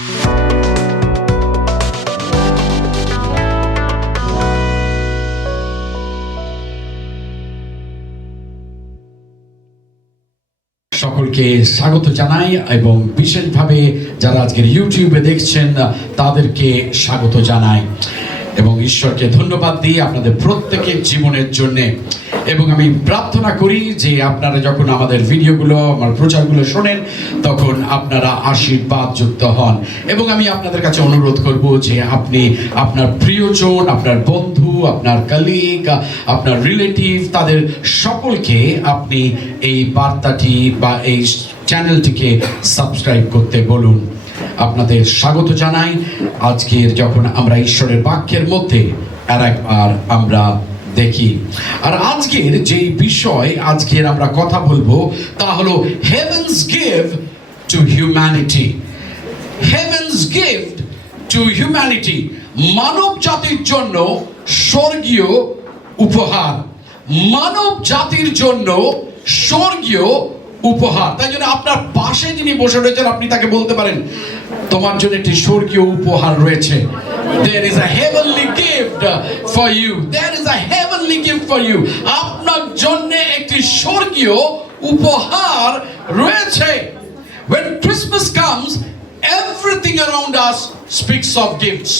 সকলকে স্বাগত জানাই এবং বিশেষভাবে যারা আজকের ইউটিউবে দেখছেন তাদেরকে স্বাগত জানাই এবং ঈশ্বরকে ধন্যবাদ দিই আপনাদের প্রত্যেকের জীবনের জন্যে। এবং আমি প্রার্থনা করি যে আপনারা যখন আমাদের ভিডিওগুলো আমার প্রচারগুলো শোনেন তখন আপনারা আশীর্বাদ যুক্ত হন। এবং আমি আপনাদের কাছে অনুরোধ করব যে আপনি আপনার প্রিয়জন, আপনার বন্ধু, আপনার কলিগ, আপনার রিলেটিভ, তাদের সকলকে আপনি এই বার্তাটি বা এই চ্যানেলটিকে সাবস্ক্রাইব করতে বলুন। আপনাদের স্বাগত জানাই আজকের যখন আমরা ঈশ্বরের বাক্যের মধ্যে আর একবার আমরা দেখি। আর আজকের যে বিষয় আজকের আমরা কথা বলবো তা হলো heaven's gift to humanity. Heaven's gift to humanity, মানব জাতির জন্য স্বর্গীয় উপহার। মানব জাতির জন্য স্বর্গীয় উপহার। তাই জন্য আপনার পাশে যিনি বসে রয়েছেন আপনি তাকে বলতে পারেন তোমার জন্য একটি স্বর্গীয় উপহার রয়েছে। There is a heavenly gift for you. There is a heavenly gift for you. আপনার জন্য একটি স্বর্গীয় উপহার রয়েছে। When Christmas comes, everything around us speaks of gifts.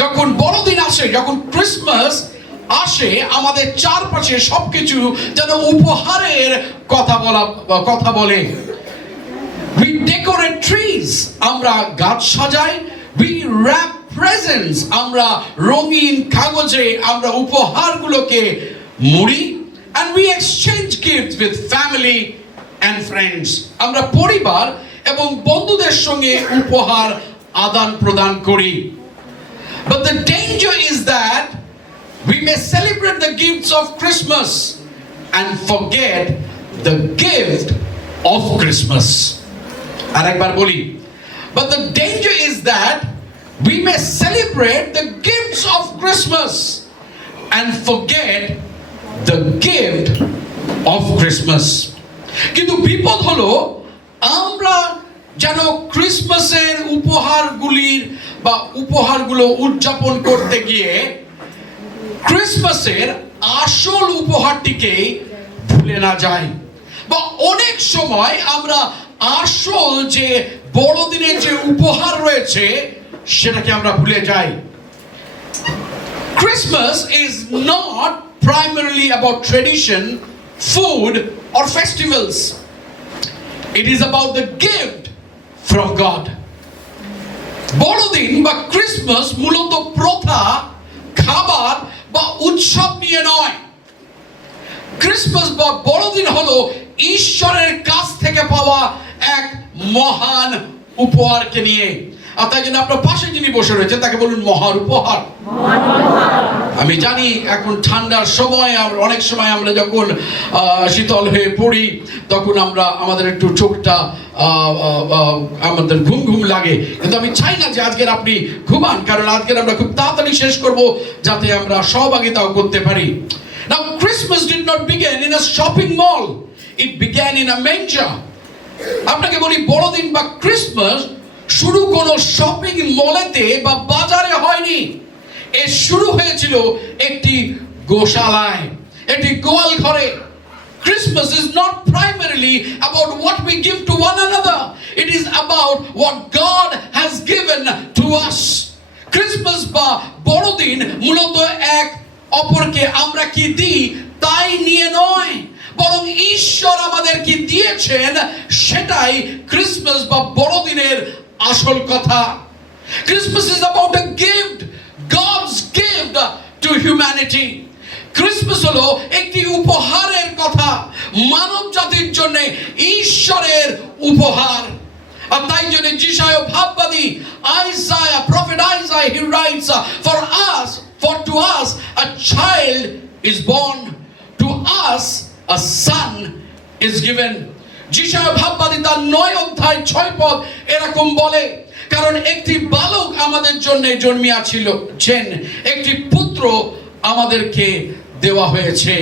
যখন বড়দিন আসে, যখন ক্রিসমাস আসে, আমাদের চারপাশে সবকিছু যেন উপহারের কথা বলে। We decorate trees, আমরা গাছ সাজাই। We wrap presents, আমরা রঙিন কাগজে আমরা উপহারগুলোকে মুড়ি। And we exchange gifts with family and friends, আমরা পরিবার এবং বন্ধুদের সঙ্গে উপহার আদান প্রদান করি। But the danger is that we may celebrate the gifts of Christmas and forget the gift of Christmas. আরেকবার বলি, but the danger is that we may celebrate the gifts of Christmas and forget the gift of Christmas. কিন্তু বিপদ হলো আমরা যেন ক্রিসমাসের উপহারগুলো উদযাপন করতে গিয়ে ক্রিসমাসের আসল উপহারটিকে ভুলে না যাই। বা অনেক সময় আমরা আসল যে বড়দিনের যে উপহার রয়েছে সেটাকে আমরা ভুলে যাই। Christmas is not primarily about tradition, food or festivals. It is about the gift from God. বড়দিন বা ক্রিসমাস মূলত প্রথা, খাবার বা উৎসব নিয়ে নয়। ক্রিসমাস বা বড়দিন হলো ঈশ্বরের কাছ থেকে পাওয়া এক মহান উপহারকে নিয়ে। আর তাই জন্য আপনার পাশে যিনি বসে রয়েছেন তাকে বলুন মহান উপহার। আমি জানি এখন ঠান্ডার সময় আর অনেক সময় আমরা যখন শীতল হয়ে পড়ি তখন আমাদের একটু চোখটা আমাদের ঘুম ঘুম লাগে, কিন্তু আমি চাই না যে আজকের আপনি ঘুমান, কারণ আজকের আমরা খুব তাড়াতাড়ি শেষ করব যাতে আমরা সহভাগিতাও করতে পারি। Now Christmas did not begin in a shopping mall. It began in a manger. আপনাকে বলি বড়দিন বা ক্রিসমাস শুরু কোনো শপিং মলেতে বা বাজারে হয়নি। এর শুরু হয়েছিল একটি গোশালায়, একটি গোয়াল ঘরে। Christmas is not primarily about what we give to one another. It is about what God has given to us. Christmas বা বড়দিন মূলত এক অপরকে আমরা কি দিই তাই নিয়ে নয়, বরং ঈশ্বর আমাদের কি দিয়েছেন সেটাই ক্রিসমাস বা বড়দিনের আসল কথা। Christmas is about a gift, God's gift to humanity. Christmas হলো একটি উপহারের কথা, মানব জাতির জন্য ঈশ্বরের উপহার। আর তাই জন্য যিশায়া ভাববাদী prophet Isaiah, he writes, for to us a child is born, to us a son is given. যিশায়া ভাববাদী তার 9 অধ্যায় 6 পদ এরকম বলে, কারণ একটি বালক আমাদের জন্য জন্মিয়াছিলেন, একটি পুত্র আমাদেরকে দেওয়া হয়েছে।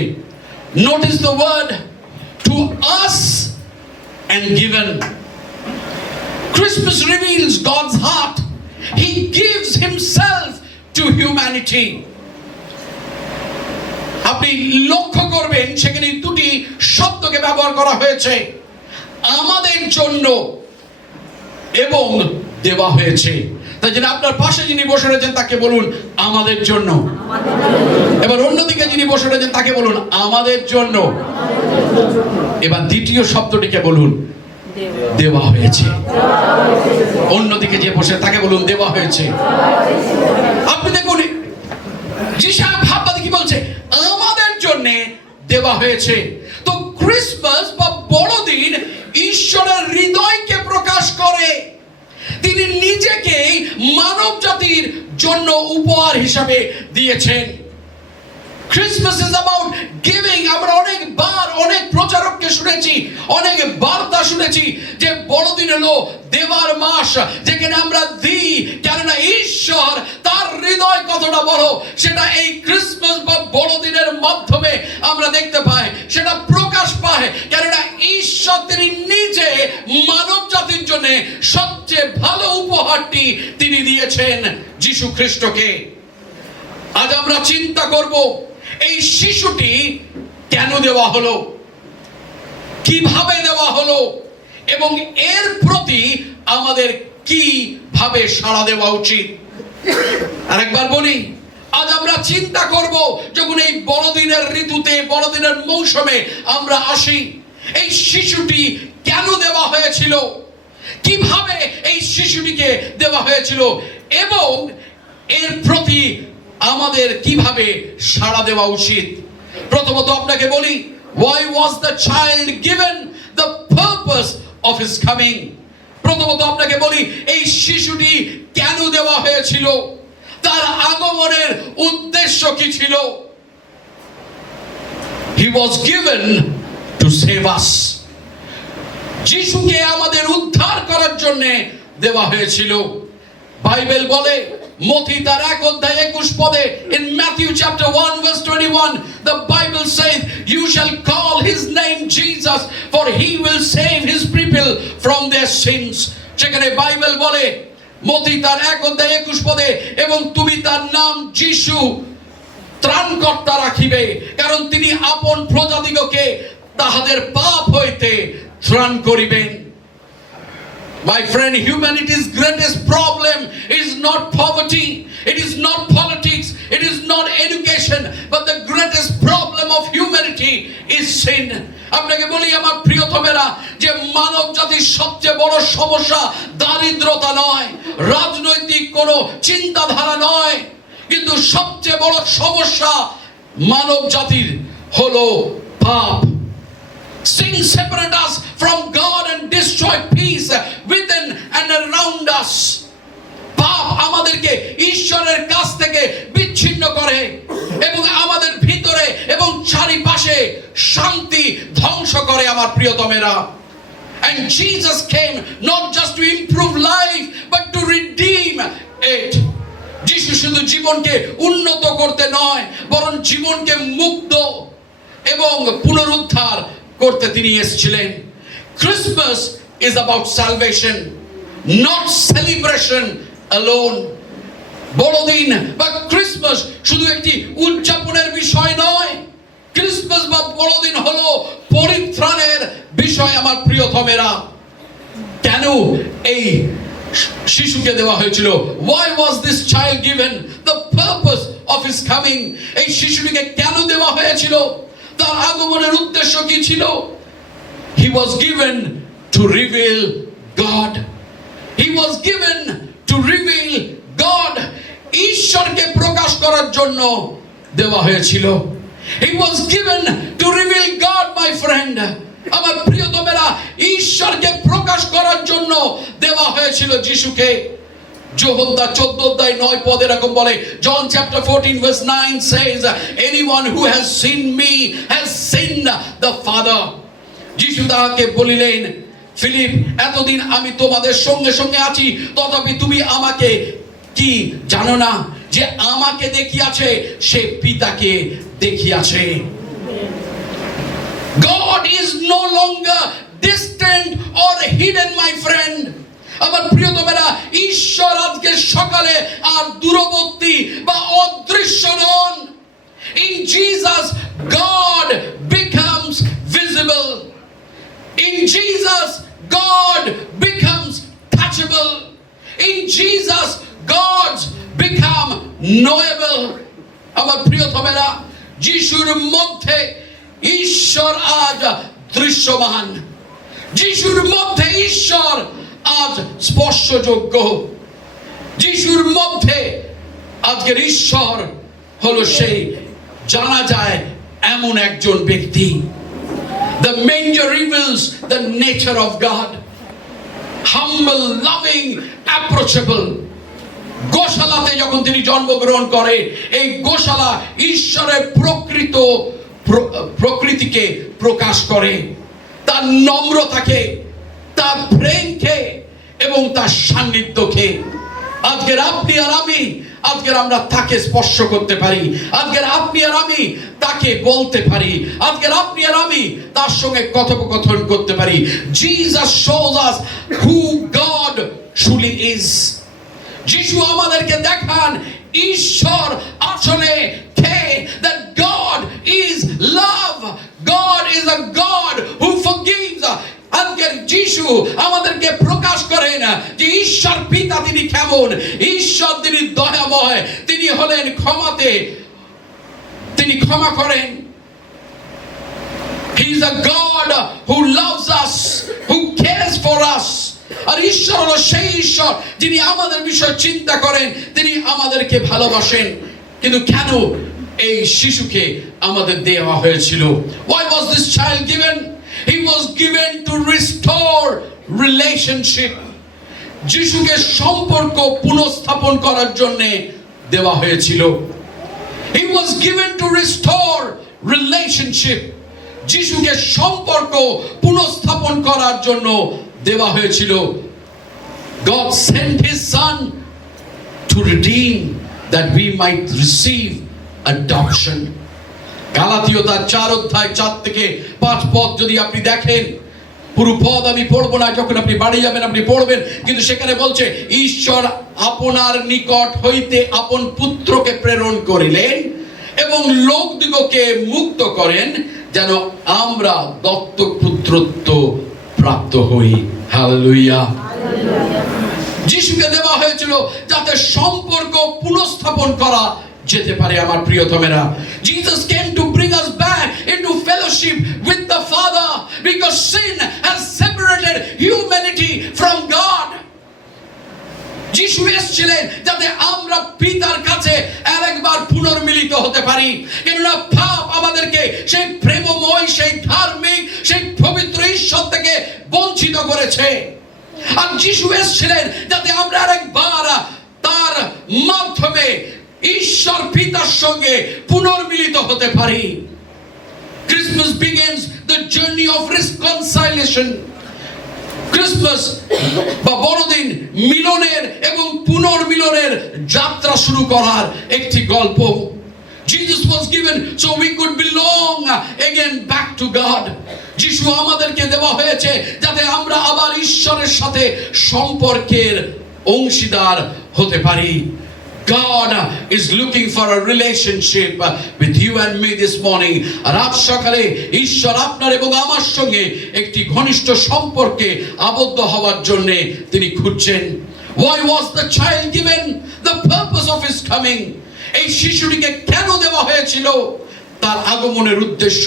Notice the word to us and given. Christmas reveals God's heart. He gives himself to humanity. আপনি লক্ষ্য করবেন সেখানে দুটি শব্দকে ব্যবহার করা হয়েছে, আমাদের জন্য এবং দেওয়া হয়েছে। তাই জন্য আপনার পাশে যিনি বসে রয়েছেন তাকে বলুন আমাদের জন্য। এবার অন্যদিকে যিনি বসে রয়েছেন তাকে বলুন আমাদের জন্য। এবার দ্বিতীয় শব্দটিকে বলুন দেওয়া হয়েছে। অন্যদিকে যে বসে তাকে বলুন দেওয়া হয়েছে। আপনি দেখুন যিশু ভাববাদী কি বলছে, আমাদের জন্য দেওয়া হয়েছে। তো ক্রিসমাস বা বড়দিন ঈশ্বরের হৃদয়কে প্রকাশ করে। তিনি নিজেকে মানব জাতির জন্য উপহার হিসাবে দিয়েছেন। Christmas is about giving. আমরা অনেকবার অনেক প্রচারককে শুনেছি, অনেক বার্তা শুনেছি যে বড়দিন হলো দেওয়ার মাস, যেখানে আমরা দিই। কেননা ঈশ্বর তার হৃদয় কতটা বড় সেটা এই ক্রিসমাস বা বড়দিনের মাধ্যমে আমরা দেখতে পাই, সেটা প্রকাশ পায়। কেননা ঈশ্বর তিনি নিজে মানব জাতির জন্য সবচেয়ে ভালো উপহারটি তিনি দিয়েছেন যীশু খ্রিস্টকে। আজ আমরা চিন্তা করব এই শিশুটি কেন দেওয়া হলো, কিভাবে দেওয়া হলো এবং এর প্রতি আমাদের কিভাবে সাড়া দেওয়া উচিত। আরেকবার বলি, আজ আমরা চিন্তা করব যখন এই বড়দিনের ঋতুতে, বড়দিনের মৌসুমে আমরা আসি, এই শিশুটি কেন দেওয়া হয়েছিল, কিভাবে এই শিশুটিকে দেওয়া হয়েছিল এবং এর প্রতি আমাদের কিভাবে সাড়া দেওয়া উচিত। প্রথমত আপনাকে বলি, why was the child given? The purpose of his coming. প্রথমত আপনাকে বলি এই শিশুটি কেন দেওয়া হয়েছিল, তার আগমনের উদ্দেশ্য কি ছিল। He was given to save us. যিশুকে আমাদের উদ্ধার করার জন্য দেওয়া হয়েছিল। বাইবেল বলে মথি তার 1:21 in Matthew chapter 1 verse 21, the Bible says, you shall call his name Jesus, for he will save his people from their sins. সেখানে বাইবেল বলে মথি তার 1:21 এবং তুমি তার নাম যিশু ত্রাণকর্তা রাখিবে, কারণ তিনি আপন প্রজাদিগকে তাহাদের পাপ হইতে ত্রাণ করিবেন। My friend, humanity's greatest problem is not poverty, it is not politics, it is not education, but the greatest problem of humanity is sin. আপনাকে বলি আমার প্রিয়তমেরা, যে মানব জাতির সবচেয়ে বড় সমস্যা দারিদ্রতা নয়, রাজনৈতিক কোনো চিন্তাধারা নয়, কিন্তু সবচেয়ে বড় সমস্যা মানব জাতির হলো পাপ। Sin separates us from God and destroy peace within and around us. পাপ আমাদেরকে ঈশ্বরের কাছ থেকে বিচ্ছিন্ন করে এবং আমাদের ভিতরে এবং চারিপাশে শান্তি ধ্বংস করে আমার প্রিয়তমেরা। And Jesus came not just to improve life but to redeem it. যিশু শুধু জীবনকে উন্নত করতে নয়, বরং জীবনকে মুক্ত এবং পুনরুদ্ধার করতে তিনি এসেছিলেন। Christmas is about salvation, not celebration alone. বড়দিন বা ক্রিসমাস শুধু একটি উদযাপনের বিষয় নয়, ক্রিসমাস বা বড়দিন হলো পরিত্রাণের বিষয় আমার প্রিয়তমেরা। কেন এই শিশুকে দেওয়া হয়েছিল? Why was this child given? The purpose of his coming. এই শিশুটিকে কেন দেওয়া হয়েছিল? তার আগমনের উদ্দেশ্য কি ছিল? He was given to reveal God. He was given to reveal God. ঈশ্বরকে প্রকাশ করার জন্য দেওয়া হয়েছিল। He was given to reveal God, my friend. আমার প্রিয়তমেরা, ঈশ্বরকে প্রকাশ করার জন্য দেওয়া হয়েছিল যিশুকে। যোহন্না 14:9 এরকম বলে, John chapter 14 verse 9 says, anyone who has seen me has seen the Father. যিশু তাকে বলিলেন, ফিলিপ, এতদিন আমি তোমাদের সঙ্গে সঙ্গে আছি, তথাপি তুমি আমাকে কি জানো না যে আমাকে দেখিয়াছে সে পিতাকে দেখিয়াছে। God is no longer distant or hidden, my friend. আমার প্রিয়তমেরা, ঈশ্বর আজকে সকালে আর দূরবর্তী বা অদৃশ্য নন। In Jesus, God becomes visible. In Jesus, God becomes touchable. In Jesus, God become knowable. আমার প্রিয়তমেরা, যিশুর মধ্যে ঈশ্বর আজ দৃশ্যমান। যিশুর মধ্যে ঈশ্বর আজ স্পর্শযোগ্য। যিশুর মধ্যে আজকের ঈশ্বর হলো সেই জানা যায় এমন একজন ব্যক্তি। The manger reveals the nature of God. Humble, loving, approachable. গোশালাতে যখন তিনি জন্মগ্রহণ করে, এই গোশালা ঈশ্বরের প্রকৃতিকে প্রকাশ করে, তার নম্রতাকে, তার প্রেমকে এবং তার সান্নিধ্যকে। আজকের আপনি আর আমি, আজকের আমরা তাকে স্পর্শ করতে পারি। আজকের আপনি আর আমি তাকে বলতে পারি। আজকের আপনি আর আমি তার সঙ্গে কথোপকথন করতে পারি। Jesus shows us who God truly is. যিশু আমাদেরকে দেখান ঈশ্বর আসলে কে। That God is love. God is a God who forgives. আজকের যিশু আমাদেরকে প্রকাশ করেন যে ঈশ্বর পিতা তিনি কেমন। ঈশ্বর তিনি দয়াময়, তিনি হলেন ক্ষমাতে, তিনি ক্ষমা করেন। He is a God who loves us, who cares for us. আর ঈশ্বর হলো সেই ঈশ্বর যিনি আমাদের বিষয়ে চিন্তা করেন, তিনি আমাদেরকে ভালোবাসেন। কিন্তু কেন এই শিশুকে আমাদের দেওয়া হয়েছিল? Why was this child given? He was given to restore relationship. যিশুকে সম্পর্ক পুনঃস্থাপন করার জন্য দেওয়া হয়েছিল। He was given to restore relationship. যিশুকে সম্পর্ক পুনঃস্থাপন করার জন্য দেওয়া হয়েছিল। God sent his son to redeem that we might receive adoption. গালাতীয় তার 4 অধ্যায় 4 থেকে 5 পদ যদি আপনি দেখেন, পুরো পদ আমি পড়বো না, যখন আপনি বাড়ি যাবেন আপনি পড়বেন, কিন্তু সেখানে বলছে ঈশ্বর আপনার নিকট হইতে আপন পুত্রকে প্রেরণ করিলেন এবং লোকদিগকে মুক্ত করেন যেন আমরা দত্তক পুত্রত্ব প্রাপ্ত হই। হালেলুয়া। যিশুকে দেওয়া হয়েছিল যাতে সম্পর্ক পুনঃস্থাপন করা যেতে পারে। আমার প্রিয়তমেরা, Jesus came to bring us back into fellowship with the Father because sin has separated humanity from God. যিশু এসেছিলেন যাতে আমরা পিতার কাছে আরেকবার পুনর্মিলিত হতে পারি। কেননা পাপ আমাদেরকে সেই প্রেমময়, সেই ধার্মিক, সেই পবিত্র ঈশ্বর থেকে বঞ্চিত করেছে। আর যিশু এসেছিলেন যাতে আমরা আরেকবার তার মাধ্যমে ঈশ্বর পিতার সঙ্গে পুনর্মিলিত হতে পারি। Christmas begins the journey of reconciliation. Christmas বা বড়দিন মিলনের এবং পুনর্মিলনের যাত্রা শুরু করার একটি গল্প। Jesus was given so we could belong again back to God. যিশু আমাদেরকে দেওয়া হয়েছে যাতে আমরা আবার ঈশ্বরের সাথে সম্পর্কের অংশীদার হতে পারি। God is looking for a relationship with you and me this morning. আর আজ সকালে ঈশ্বর আপনার এবং আমার সঙ্গে একটি ঘনিষ্ঠ সম্পর্কে আবদ্ধ হওয়ার জন্য তিনি খুঁজছেন। Why was the child given? The purpose of his coming. এই শিশুটিকে কেন দেওয়া হয়েছিল? তার আগমনের উদ্দেশ্য।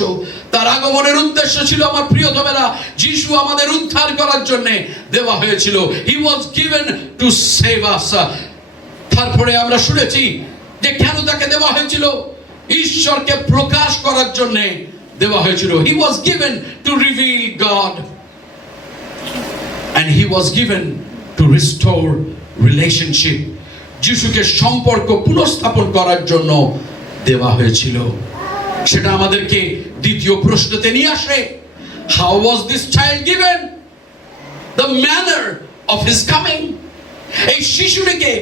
তার আগমনের উদ্দেশ্য ছিল আমার প্রিয়তমেরা, যিশু আমাদের উদ্ধার করার জন্য দেওয়া হয়েছিল। He was given to save us. তারপরে আমরা শুনেছি যে কেন তাকে দেওয়া হয়েছিল? ঈশ্বরকে প্রকাশ করার জন্য দেওয়া হয়েছিল। He was given to reveal God and he was given to restore relationship. যিশুকে সম্পর্ক পুনঃস্থাপন করার জন্য দেওয়া হয়েছিল। সেটা আমাদেরকে দ্বিতীয় প্রশ্নতে নিয়ে আসে, how was this child given? The manner of his coming. এই শিশুটিকে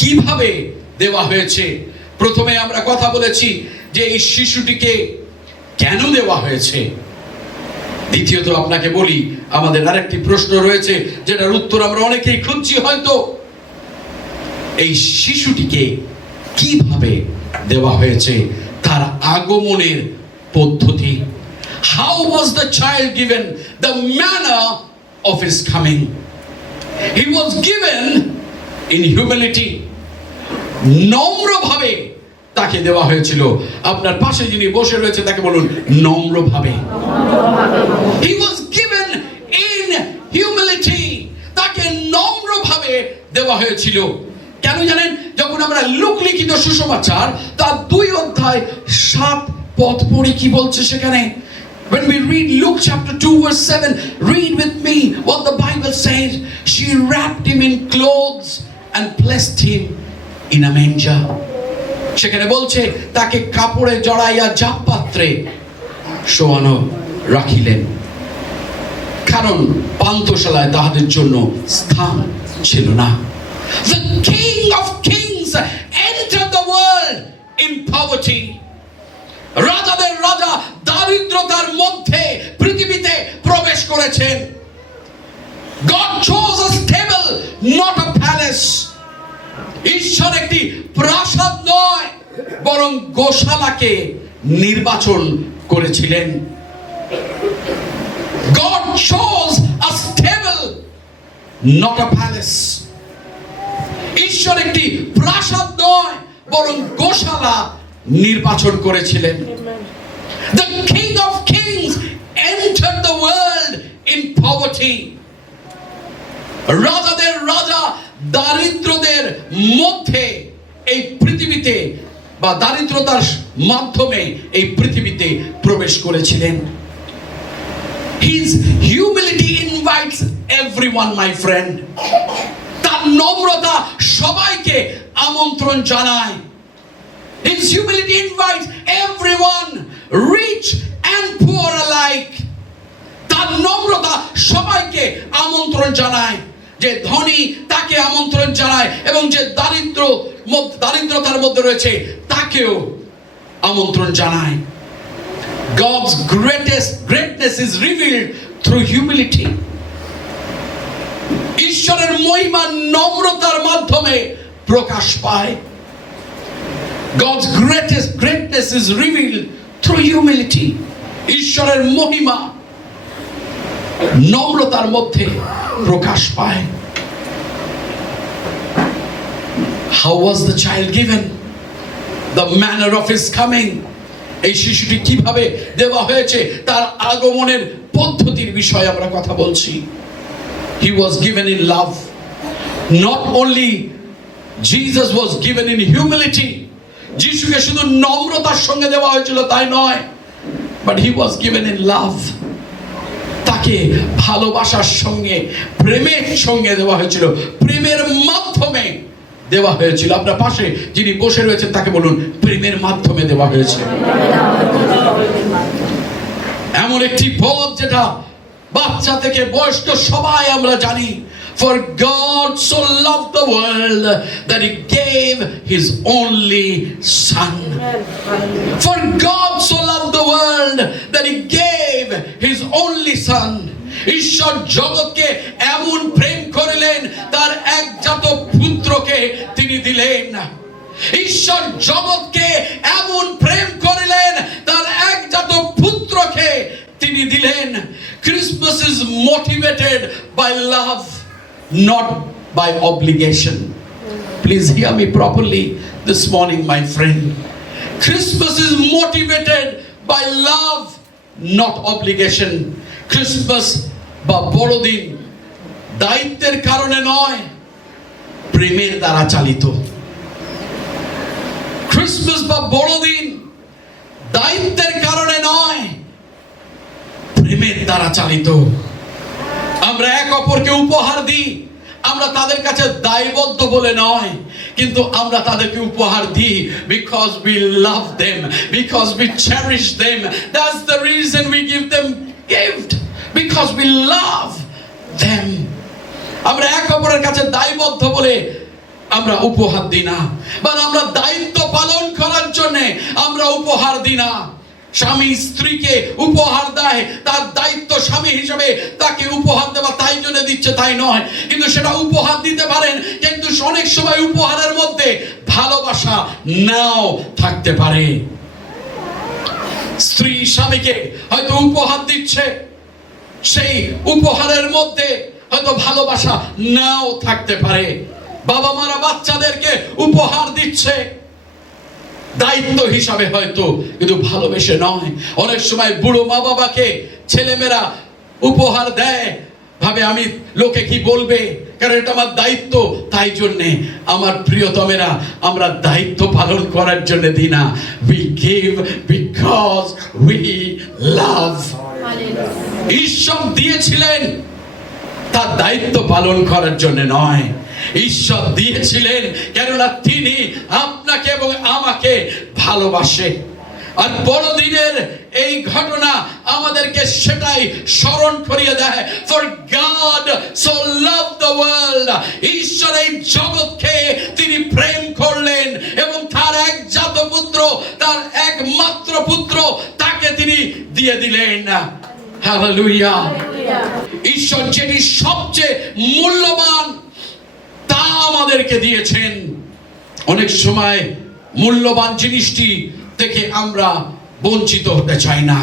কিভাবে দেওয়া হয়েছে? প্রথমে আমরা কথা বলেছি যে এই শিশুটিকে কেন দেওয়া হয়েছে। দ্বিতীয়ত আপনাকে বলি, আমাদের আরেকটি প্রশ্ন রয়েছে যেটার উত্তর আমরা অনেকেই খুঁজছি হয়তো। এই শিশুটিকে কিভাবে দেওয়া হয়েছে, তার আগমনের পদ্ধতি। How was the child given? The manner of his coming. He was given in humility. নম্রভাবে তাকে দেওয়া হয়েছিল। আপনার পাশে যিনি বসে রয়েছে তাকে বলুন নম্রভাবে। He was given in humility. তাকে নম্রভাবে দেওয়া হয়েছিল। কেন জানেন? যখন আমরা লুক লিখিত সুসমাচার তার 2 অধ্যায় 7 পদ পড়ি, কি বলছে সেখানে? When we read Luke chapter 2 verse 7, read with me what the Bible says. She wrapped him in clothes and placed him in a manger. সেখানে বলছে তাকে কাপড়ে জড়াইয়া জাপ পাত্রে শোয়ানো রাখিলেন, কারণ পান্থশালায় তাহাদের জন্য স্থান ছিল না। The King of Kings entered the world in poverty. রাজাদের রাজা দারিদ্রতার মধ্যে পৃথিবীতে প্রবেশ করেছেন। God chose a stable, not a palace. ঈশ্বর একটি প্রাসাদ নয় বরং গোশালাকে নির্বাচন করেছিলেন। God chose a stable, not a palace. ঈশ্বর একটি প্রাসাদ নয় বরং গোশালা নির্বাচন করেছিলেন। The King of Kings entered the world in poverty. রাজাদের রাজা দারিদ্রদের মধ্যে এই পৃথিবীতে বা দারিদ্রতার মাধ্যমে এই পৃথিবীতে প্রবেশ করেছিলেন। His humility invites everyone, my friend. তার নম্রতা সবাইকে আমন্ত্রণ জানায়। His humility invites everyone, rich and poor alike. তার নম্রতা সবাইকে আমন্ত্রণ জানায়। যে ধনী তাকে আমন্ত্রণ জানায় এবং যে দারিদ্রতার মধ্যে রয়েছে তাকেও আমন্ত্রণ জানায়। God's greatness is revealed through humility. ঈশ্বরের মহিমা নম্রতার মাধ্যমে প্রকাশ পায়। God's greatness is revealed through humility. ঈশ্বরের মহিমা নম্রতার মধ্যে প্রকাশ পায়। How was the child given? The manner of his coming. এই শিশুটি কিভাবে দেওয়া হয়েছে তার আগমনের পদ্ধতির বিষয়ে আমরা কথা বলছি। He was given in love. Not only Jesus was given in humility. যিশুকে শুধু নম্রতার সঙ্গে দেওয়া হয়েছিল তাই নয়, but he was given in love. তাকে ভালোবাসার সঙ্গে, প্রেমের সঙ্গে দেওয়া হয়েছিল, প্রেমের মাধ্যমে দেওয়া হয়েছিল। আপনার পাশে যিনি বসে রয়েছেন তাকে বলুন প্রেমের মাধ্যমে দেওয়া হয়েছে। এমন একটি পদ যেটা বাচ্চা থেকে বয়স্ক সবাই আমরা জানি। For God so loved the world that he gave his only son. For God so loved the world that he gave his only son. ঈশ্বর জগৎকে এমন প্রেম করিলেন তার একজাত পুত্রকে তিনি দিলেন। ঈশ্বর জগৎকে এমন প্রেম করিলেন তার একজাত পুত্রকে তিনি দিলেন। Christmas is motivated by love, not by obligation. Please hear me properly this morning, my friend. Christmas is motivated by love, not obligation. Christmas বা বড়দিন দায়িত্বের কারণে নয়, প্রেমের দ্বারা চালিত। ক্রিসমাস বা বড়দিন দায়িত্বের কারণে নয়, প্রেমের দ্বারা চালিত। আমরা এক অপরকে উপহার দিই, আমরা তাদের কাছে দায়বদ্ধ বলে নয়, কিন্তু আমরা তাদেরকে উপহার দিই because we love them, because we cherish them. That's the reason we give them gift, because we love them. আমরা এক অপরের কাছে দায়বদ্ধ বলে আমরা উপহার দিই না, বা আমরা দায়িত্ব পালন করার জন্য আমরা উপহার দিই না। স্বামী স্ত্রীকে উপহার দেয়, তার দায়িত্ব স্বামী হিসেবে তাকে উপহার দেওয়া, তাই জন্য দিচ্ছে তাই নয়, কিন্তু সেটা উপহার দিতে পারেন, কিন্তু অনেক সময় উপহারের মধ্যে ভালোবাসা নাও থাকতে পারে। স্ত্রী স্বামীকে হয়তো উপহার দিচ্ছে, সেই উপহারের মধ্যে হয়তো ভালোবাসা নাও থাকতে পারে। বাবা মারা বাচ্চাদেরকে উপহার দিচ্ছে দায়িত্ব হিসাবে হয়তো, কিন্তু ভালোবেসে নয়। অনেক সময় বুড়ো মা বাবাকে ছেলেমেয়েরা উপহার দেয়, ভাবে আমি লোকে কি বলবে, কারণ এটা আমার দায়িত্ব, তাই জন্যে আমার প্রিয়তমেরা আমরা দায়িত্ব পালন করার জন্য দিই না। We give because we love. ঈশ্বর দিয়েছিলেন তার দায়িত্ব পালন করার জন্য নয়, ঈশ্বর দিয়েছিলেন কেননা তিনি আপনাকে এবং আমাকে ভালোবাসে। আর বড়দিনের এই ঘটনা আমাদেরকে সেটাই স্মরণ করিয়ে দেয়। For God so loved the world, ঈশ্বর এই জগৎকে তিনি প্রেম করলেন এবং তার একজাত পুত্র, তার একমাত্র পুত্র, তাকে তিনি দিয়ে দিলেন। হালেলুয়া। ঈশ্বর যেটি সবচেয়ে মূল্যবান তা আমাদেরকে দিয়েছেন। অনেক সময় মূল্যবান জিনিসটি থেকে আমরা বঞ্চিত হতে চাই না,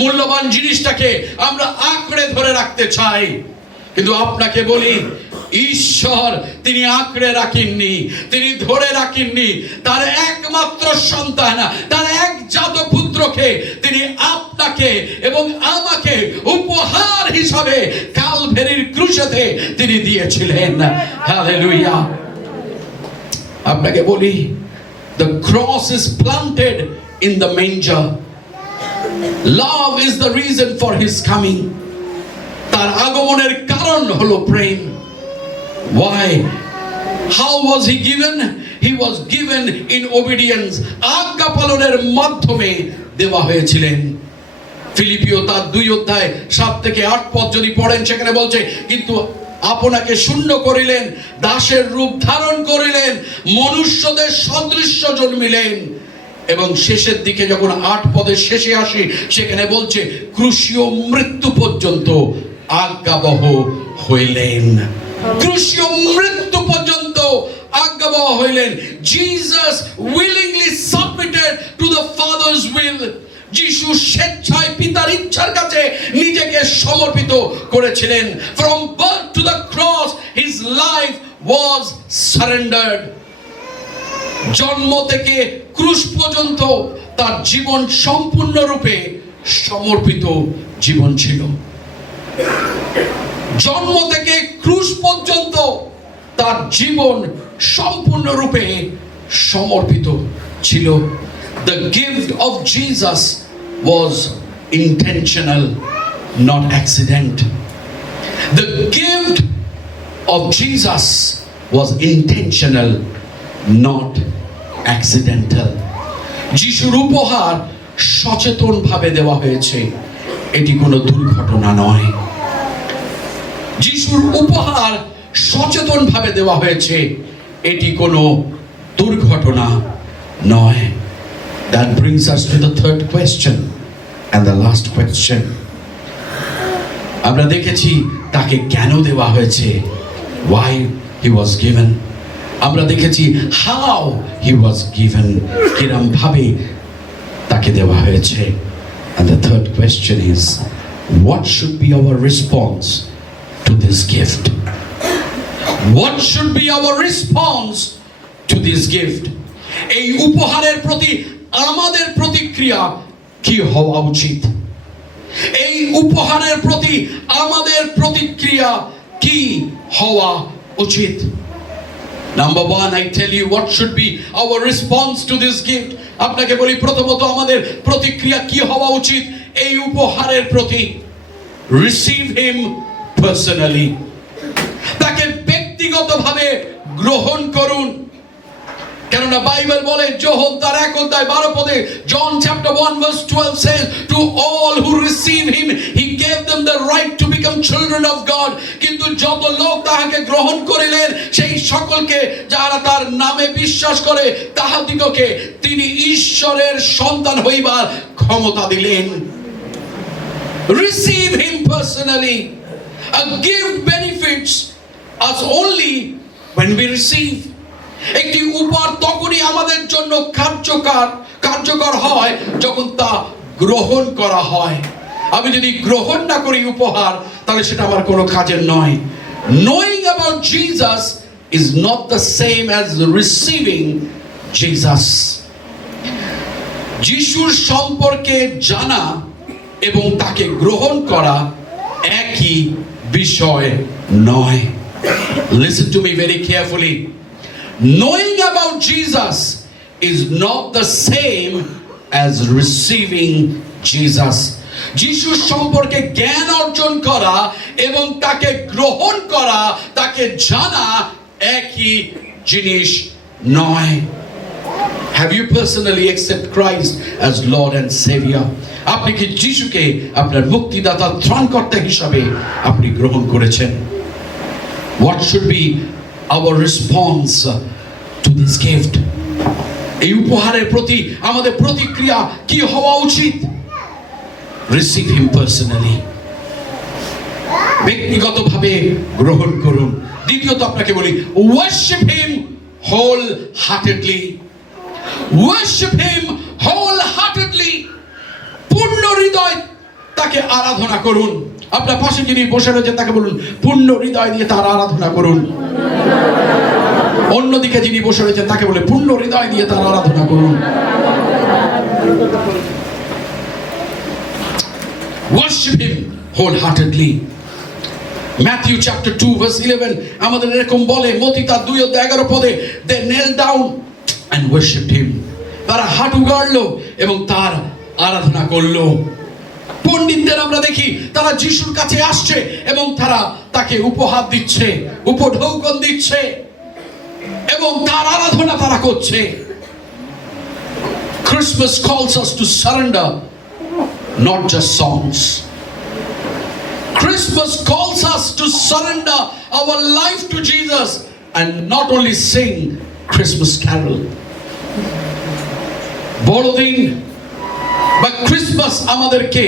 মূল্যবান জিনিসটাকে আমরা আঁকড়ে ধরে রাখতে চাই, কিন্তু আপনাকে বলি ঈশ্বর তিনি আঁকড়ে রাখেননি, তিনি ধরে রাখেননি তার একমাত্র সন্তান, তার একজাত পুত্রকে তিনি আপনাকে এবং আমাকে উপহার হিসাবে কালভারির ক্রুশেতে তিনি দিয়েছিলেন। হালেলুয়া। আপনাকে বলি, the cross is planted in the manger. Love is the reason for his coming. তার আগমনের কারণ হলো প্রেম। Why? How was he given? He was given in obedience. আজ্ঞা পালনের মাধ্যমে দেওয়া হয়েছিলেন। ফিলিপিও তার 2 অধ্যায় 7 থেকে 8 পদ যদি পড়েন, সেখানে বলছে, কিন্তু আপনাকে শূন্য করিলেন, দাসের রূপ ধারণ করিলেন, মনুষ্যদের সদৃশ্য জন্মিলেন। এবং শেষের দিকে যখন 8 পদের শেষে আসি, সেখানে বলছে ক্রুশীয় মৃত্যু পর্যন্ত আজ্ঞাবহ হইলেন। ক্রুশীয় মৃত্যু পর্যন্ত আজ্ঞাবহ হইলেন। Jesus willingly submitted to the Father's will. যিশু স্বেচ্ছায় পিতার ইচ্ছার কাছে নিজেকে সমর্পিত করেছিলেন। From birth to the cross his life was surrendered. জন্ম থেকে ক্রুশ পর্যন্ত তার জীবন সম্পূর্ণরূপে সমর্পিত জীবন ছিল। জন্ম থেকে ক্রুশ পর্যন্ত তার জীবন সম্পূর্ণরূপে সমর্পিত ছিল। The gift of Jesus was intentional, not accident. The gift of Jesus was intentional, not accidental. যিশুর উপহার সচেতন ভাবে দেওয়া হয়েছে, এটি কোনো দুর্ঘটনা নয়। যিশুর উপহার সচেতন ভাবে দেওয়া হয়েছে, এটি কোনো দুর্ঘটনা নয়। That brings us to the third question and the last question. আমরা দেখেছি তাকে কেন দেওয়া হয়েছে, why he was given. আমরা দেখেছি how he was given, কিরম ভাবে তাকে দেওয়া হয়েছে। And the third question is, what should be our response to this gift? What should be our response to this gift? এই উপহারের প্রতি আমাদের প্রতিক্রিয়া কি হওয়া উচিত? এই উপহারের প্রতি আমাদের প্রতিক্রিয়া কি হওয়া উচিত? Number 1, I tell you what should be our response to this gift. আপনাকে বলি, প্রথমত আমাদের প্রতিক্রিয়া কি হওয়া উচিত এই উপহারের প্রতি? Receive him personally. তাকে ব্যক্তিগতভাবে গ্রহণ করুন। কেননা বাইবেল বলে যোহন তার 1 অধ্যায় 12 পদে, John chapter 1 verse 12 says, to all who receive him he gave them the right to become children of God. কিন্তু যত লোক তাহাকে গ্রহণ করিলেন সেই সকলকে যারা তার নামে বিশ্বাস করে তাহাদিগকে তিনি ঈশ্বরের সন্তান হইবার ক্ষমতা দিলেন। Receive him personally. A gift benefits us only when we receive. একটি উপহার তখনই আমাদের জন্য কার্যকর হয় যখন তা গ্রহণ করা হয়। আমি যদি গ্রহণ না করি উপহার, তাহলে সেটা আমার কোনো কাজের নয়। Knowing about Jesus is not the same as receiving Jesus. যিশুর সম্পর্কে জানা এবং তাকে গ্রহণ করা একই বিষয় নয়। Listen to me very carefully. Knowing about Jesus is not the same as receiving Jesus. যিশুর সম্পর্কে জ্ঞান অর্জন করা এবং তাকে গ্রহণ করা, তাকে জানা একই জিনিস নয়। Have you personally accepted Christ as Lord and Savior? আপনি কি যিশুকে আপনার মুক্তিদাতা ত্রাণকর্তা হিসাবে আপনি গ্রহণ করেছেন? What should be our response to this gift? এই উপহারের প্রতি আমাদের প্রতিক্রিয়া কি হওয়া উচিত? Receive him personally. ব্যক্তিগতভাবে গ্রহণ করুন। দ্বিতীয়ত আপনাকে বলি, worship him wholeheartedly. Worship him wholeheartedly. পূর্ণ হৃদয় তাকে আরাধনা করুন। আপনার পাশে যিনি বসে রয়েছেন তাকে বলুন, পূর্ণ হৃদয় দিয়ে তার আরাধনা করুন। অন্যদিকে যিনি বসে রয়েছেন তাকে বলে, পূর্ণ হৃদয় দিয়ে তার আরাধনা করুন। Worship him wholeheartedly. Matthew chapter 2 verse 11 আমাদের এরকম বলে, মতি তার 2 অধ্যায় 11 পদে, they knelt down and worshipped him. তারা হাঁটু গাড়লো এবং তার আরাধনা করলো। পণ্ডিতদের আমরা দেখি তারা যিশুর কাছে আসছে এবং তারা তাকে উপহার দিচ্ছে, উপঢৌকন দিচ্ছে এবং তার আরাধনা তারা করছে। Christmas calls us to surrender, not just songs. Christmas calls us to surrender our life to Jesus and not only sing Christmas carol. বড়দিন বা ক্রিসমাস আমাদেরকে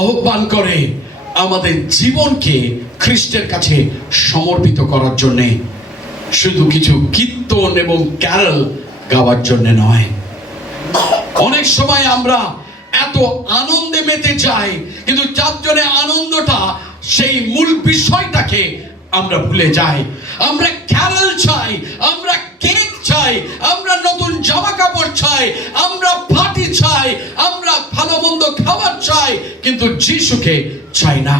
আহ্বান করে আমাদের জীবনকে খ্রিস্টের কাছে সমর্পিত করার জন্যে, শুধু কিছু কীর্তন এবং ক্যারল গাওয়ার জন্য নয়। অনেক সময় আমরা এত আনন্দে মেতে যাই, কিন্তু যার জন্য আনন্দটা, সেই মূল বিষয়টাকে আমরা ভুলে যাই। আমরা ক্যারল চাই, আমরা কেক চাই, আমরা নতুন জামা কাপড় চাই, আমরা পার্টি চাই, আমরা ভালো মন্দ খাবার চাই, কিন্তু যিশুকে চাই না।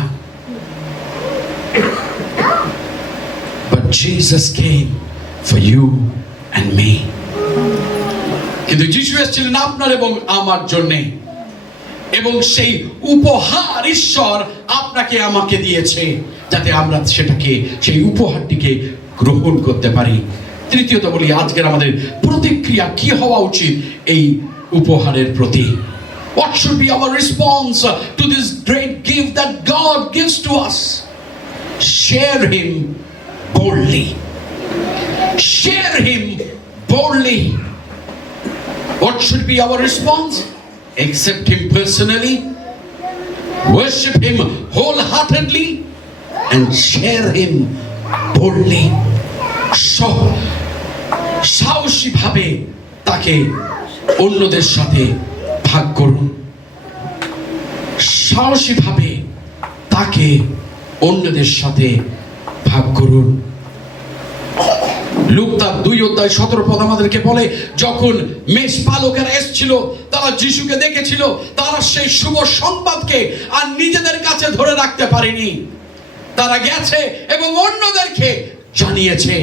But Jesus came for you and me. কিন্তু যিশু এসেছিলেন আপনার এবং আমার জন্য, এবং সেই উপহার ঈশ্বর আপনাকে আমাকে দিয়েছে যাতে আমরা সেটাকে, সেই উপহারটিকে গ্রহণ করতে পারি। তৃতীয়ত বলি, আজকের আমাদের প্রতিক্রিয়া কি হওয়া উচিত এই উপহারের প্রতি? What should be our response to this great gift that God gives to us? Share him boldly. Share him boldly. What should be our response? Accept him personally, worship him wholeheartedly, and share him boldly. সাহসী ভাবে তাকে অন্যদের সাথে ভাগ করুন। সাহসী ভাবে তাকে অন্যদের সাথে ভাগ করুন। লূক তার 2 অধ্যায় 17 পদ আমাদেরকে বলে, যখন মেষপালকেরা এসেছিল, তারা যিশুকে দেখেছিল, তারা সেই শুভ সংবাদকে আর নিজেদের কাছে ধরে রাখতে পারেনি। তারা গেছে এবং অন্যদেরকে জানিয়েছে।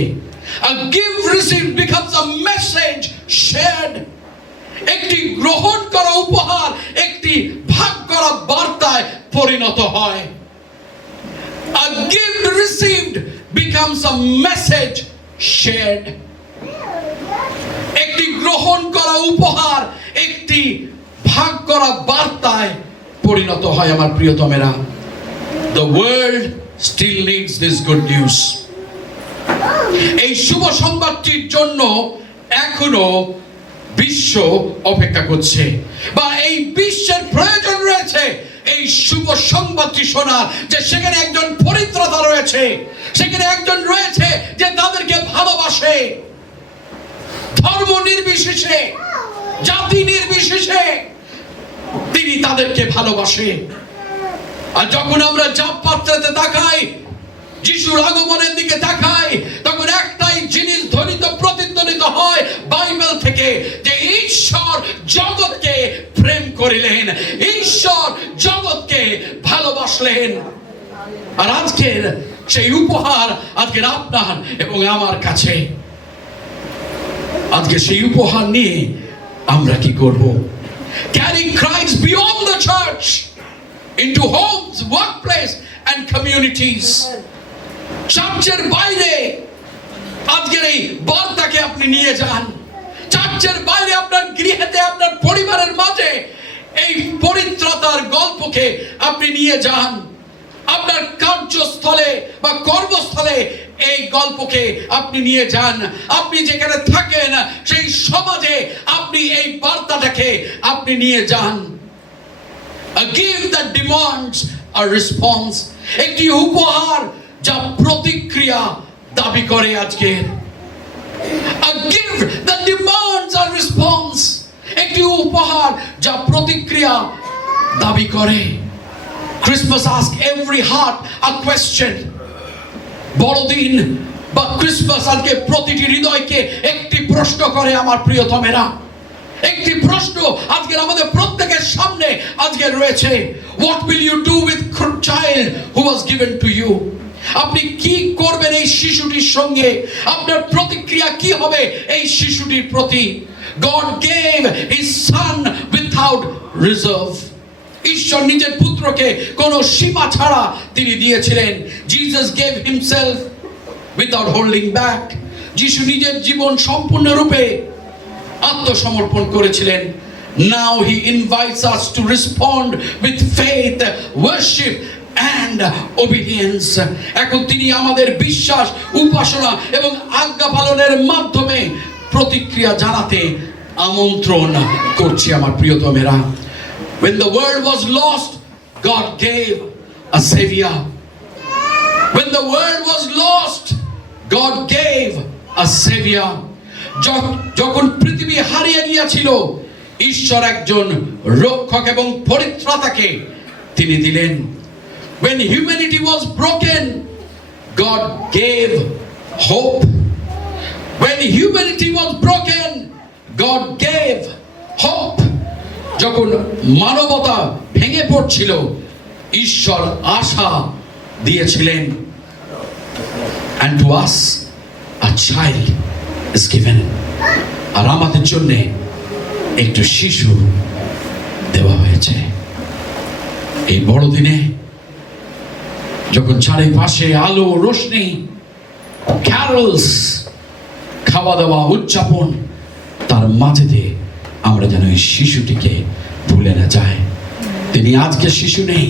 A gift received becomes a message shared. একটি গ্রহণ করা উপহার একটি ভাগ করা বার্তায় পরিণত হয়। A gift received becomes a message shared. গ্রহণ করা উপহার একটি ভাগ করা বার্তায় পরিণত হয়। আমার প্রিয়তমেরা, the world still needs this good news. এই শুভ সংবাদটির জন্য এখনো বিশ্ব অপেক্ষা করছে, বা এই বিশ্বের প্রয়োজন রয়েছে এই শুভ সংবাদটি শোনার, যে সেখানে একজন পরিত্রাতা রয়েছে, সেখানে একজন রয়েছে যে তাদেরকে ভালোবাসে, ধর্ম নির্বিশেষে, জাতি নির্বিশেষে তিনি তাদেরকে ভালোবাসে। আর যখন আমরা জাপ পাত্রতে তাকাই, যিশুর আগমনের দিকে তাকাই, তখন একটাই জিনিস প্রতিধ্বনিত হয় বাইবেল থেকে, যে ঈশ্বর জগৎকে প্রেম করিলেন, ঈশ্বর জগৎকে ভালোবাসলেন। আর আজকের সেই উপহার আজকের আপনার এবং আমার কাছে। আজকে সেই উপহার নিয়ে আমরা কি করব? Carry Christ beyond the church into homes, workplace and communities. চার্চের বাইরে আজকের এই বার্তাকে আপনি নিয়ে যান। চার্চের বাইরে আপনার গৃহেতে, আপনার পরিবারের মাঝে এই পরিত্রাতার গল্পকে আপনি নিয়ে যান। আপনার কার্যস্থলে বা কর্মস্থলে এই গল্পকে আপনি নিয়ে যান। আপনি যেখানে থাকেন সেই সমাজে আপনি এই বার্তাটাকে আপনি নিয়ে যান। A gift that demands a response, একটি উপহার যা প্রতিক্রিয়া দাবি করে। আজকে a gift that demands a response, একটি উপহার যা প্রতিক্রিয়া দাবি করে। Christmas asks every heart a question. বড়দিন বা ক্রিসমাস আজকে প্রতিটি হৃদয়কে একটি প্রশ্ন করে। আমার প্রিয়তমেরা, একটি প্রশ্ন আজকের আমাদের প্রত্যেকের সামনে আজকে রয়েছে। What will you do with child who was given to you? আপনি কি করবেন এই শিশুটির সঙ্গে? আপনার প্রতিক্রিয়া কি হবে এই শিশুটির প্রতি? God gave his son without reserve. ঈশ্বর নিজের পুত্রকে কোনো সীমা ছাড়া তিনি দিয়েছিলেন। Jesus gave himself without holding back. যিশু নিজের জীবন সম্পূর্ণরূপে আত্মসমর্পণ করেছিলেন। Now he invites us to respond with faith, worship and obedience. এখন তিনি আমাদের বিশ্বাস, উপাসনা এবং আজ্ঞা পালনের মাধ্যমে প্রতিক্রিয়া জানাতে আমন্ত্রণ করছে। আমার প্রিয়তমেরা, when the world was lost, God gave a savior. When the world was lost, God gave a savior. যখন পৃথিবী হারিয়ে গিয়েছিল, ঈশ্বর একজন রক্ষক এবং পরিত্রাতাকে তিনি দিলেন। When humanity was broken, God gave hope. When humanity was broken, God gave hope. যখন মানবতা ভেঙে পড়ছিল, ঈশ্বর আশা দিয়েছিলেন। And to us a child is given. আর আমাদের জন্য একটু শিশু দেওয়া হয়েছে। এই বড়দিনে যখন চারিপাশে আলো, রোশনি, ক্যারলস, খাওয়া দাওয়া, উদযাপন, তার মাঝে দিয়ে আমরা যেন এই শিশুটিকে ভুলে না যাই। তিনি আজকে শিশু নেই,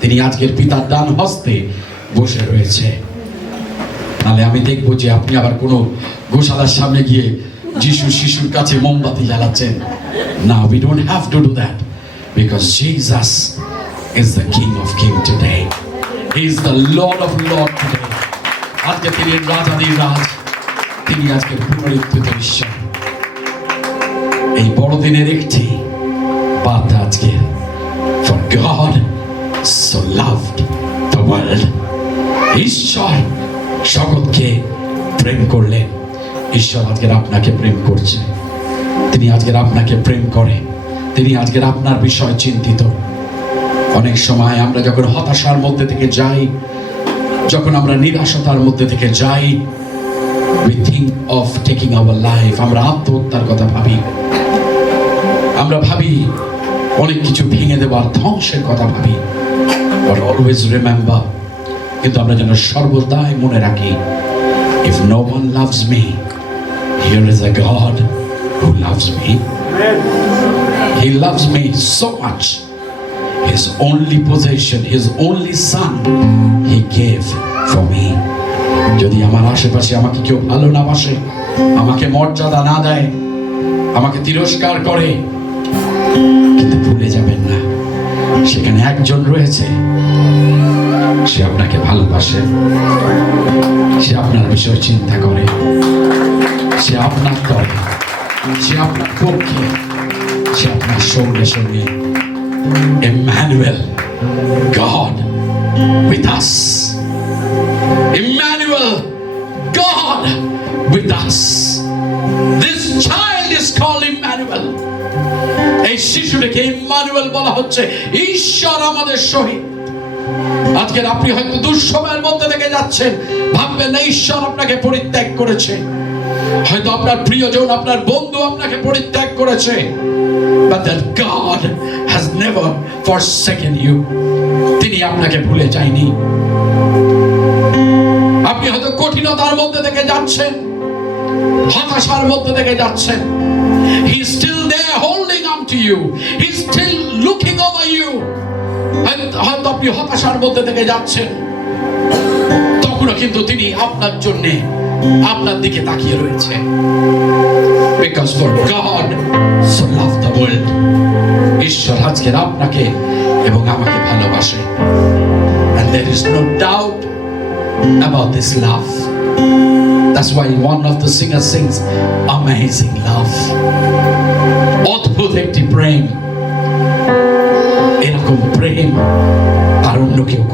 তিনি আজকের পিতার ডান হস্তে বসে রয়েছে। নাহলে আমি দেখবো যে আপনি আবার কোনো গোশালার সামনে গিয়ে শিশুর কাছে মোমবাতি জ্বালাচ্ছেন। না, we don't have to do that, because Jesus is the King of Kings today. He is the Lord of Lords today. আজকে তিনি রাজাদের রাজ, তিনি আজকে পুনরুত্থিত ঈশ্বর। এই বড়দিনের একটি বার্তা আজকে, for God so loved the world. ঈশ্বর জগৎকে প্রেম করলেন। ঈশ্বর আজকের আপনাকে প্রেম করছে, তিনি আজকের আপনাকে প্রেম করে, তিনি আজকের আপনার বিষয় চিন্তিত। অনেক সময় আমরা যখন হতাশার মধ্যে থেকে যাই, যখন আমরা নিরাশতার মধ্যে থেকে যাই, we think of taking our life. আমরা আত্মহত্যার কথা ভাবি, আমরা ভাবি অনেক কিছু ভেঙে দেওয়ার, ধ্বংসের কথা ভাবি। But always remember, কিন্তু আমরা যেন সর্বদাই মনে রাখি, if no one loves me, here is a God who loves me. He loves me so much. His only possession, his only son, he gave for me. যদি আমার আশেপাশে আমাকে কেউ ভালো না বাসে, আমাকে মর্যাদা না দেয়, আমাকে তিরস্কার করে, কিন্তু ভুলে যাবেন না সেখানে একজন রয়েছে, সে আপনাকে ভালোবাসে, সে আপনার বিষয়ে চিন্তা করে, সে আপনার করে, সে আপনার পক্ষে, সে আপনার সঙ্গে সঙ্গে। Emmanuel, God with us. Emmanuel, God with us. This child is called Emmanuel. এই শিশুটিকে ইম্মানুয়েল বলা হচ্ছে, ঈশ্বর আমাদের সহিত। আজকের আপনি হয়তো দুঃসময়ের মধ্যে থেকে যাচ্ছেন, ভাববেন না ঈশ্বর আপনাকে পরিত্যাগ করেছে, হয়তো আপনার প্রিয়জন, আপনার বন্ধু আপনাকে পরিত্যাগ করেছে, but that God has never forsaken you. তিনি আপনাকে ভুলে যায়নি। আপনি হয়তো কঠিনতার মধ্যে থেকে যাচ্ছেন, হতাশার মধ্যে থেকে যাচ্ছেন, he is still there holding on to you, he is still looking over you. হয়তো আপনি হতাশার মধ্যে থেকে যাচ্ছেন, তখনও কিন্তু তিনি আপনার জন্য আপনার দিকে তাকিয়ে রয়েছে। Because for God so loved the world. ঈশ্বর আজকের আপনাকে এবং আমাকে ভালোবাসে, and there is no doubt about this love. That's why one of the singers sings, amazing love. অদ্ভুত একটি প্রেম, এরকম প্রেম আর অন্য কেউ